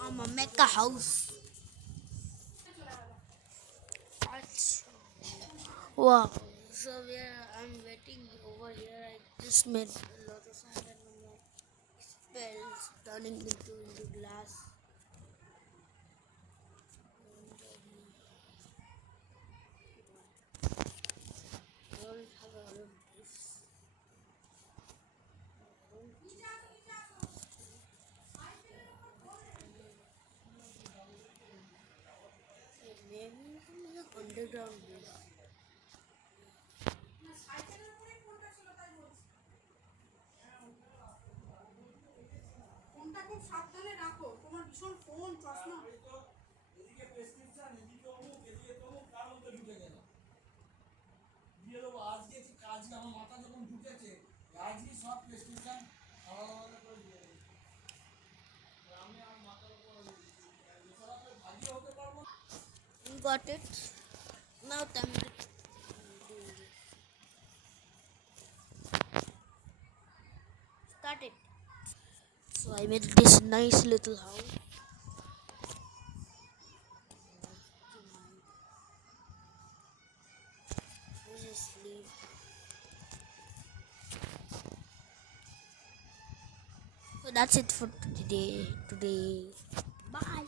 I'ma make a house. Wow. So I'm waiting over here. I just made a lot of sand and my spells turning into glass. I don't have all of this. Maybe underground base. ফোনটা খুব সাবধানে রাখো, তোমার ভীষণ phone চশমা। এদিকে prescription, এদিকে অমুক, এদিকে তমুক, তার মধ্যে ঢুকে গেল। দিয়ে দেবো আজকে কি কাজকে আমার মাথা যখন ঢুকেছে, আজকে সব প্রেসক্রিপশন আলাদা আলাদা করে দিয়ে দেবো। আমি আর মাথার উপর ভাগিয়ে হতে পারবো না। You got it. Now time to start it. So I made this nice little house. Just sleep. So that's it for today. Bye.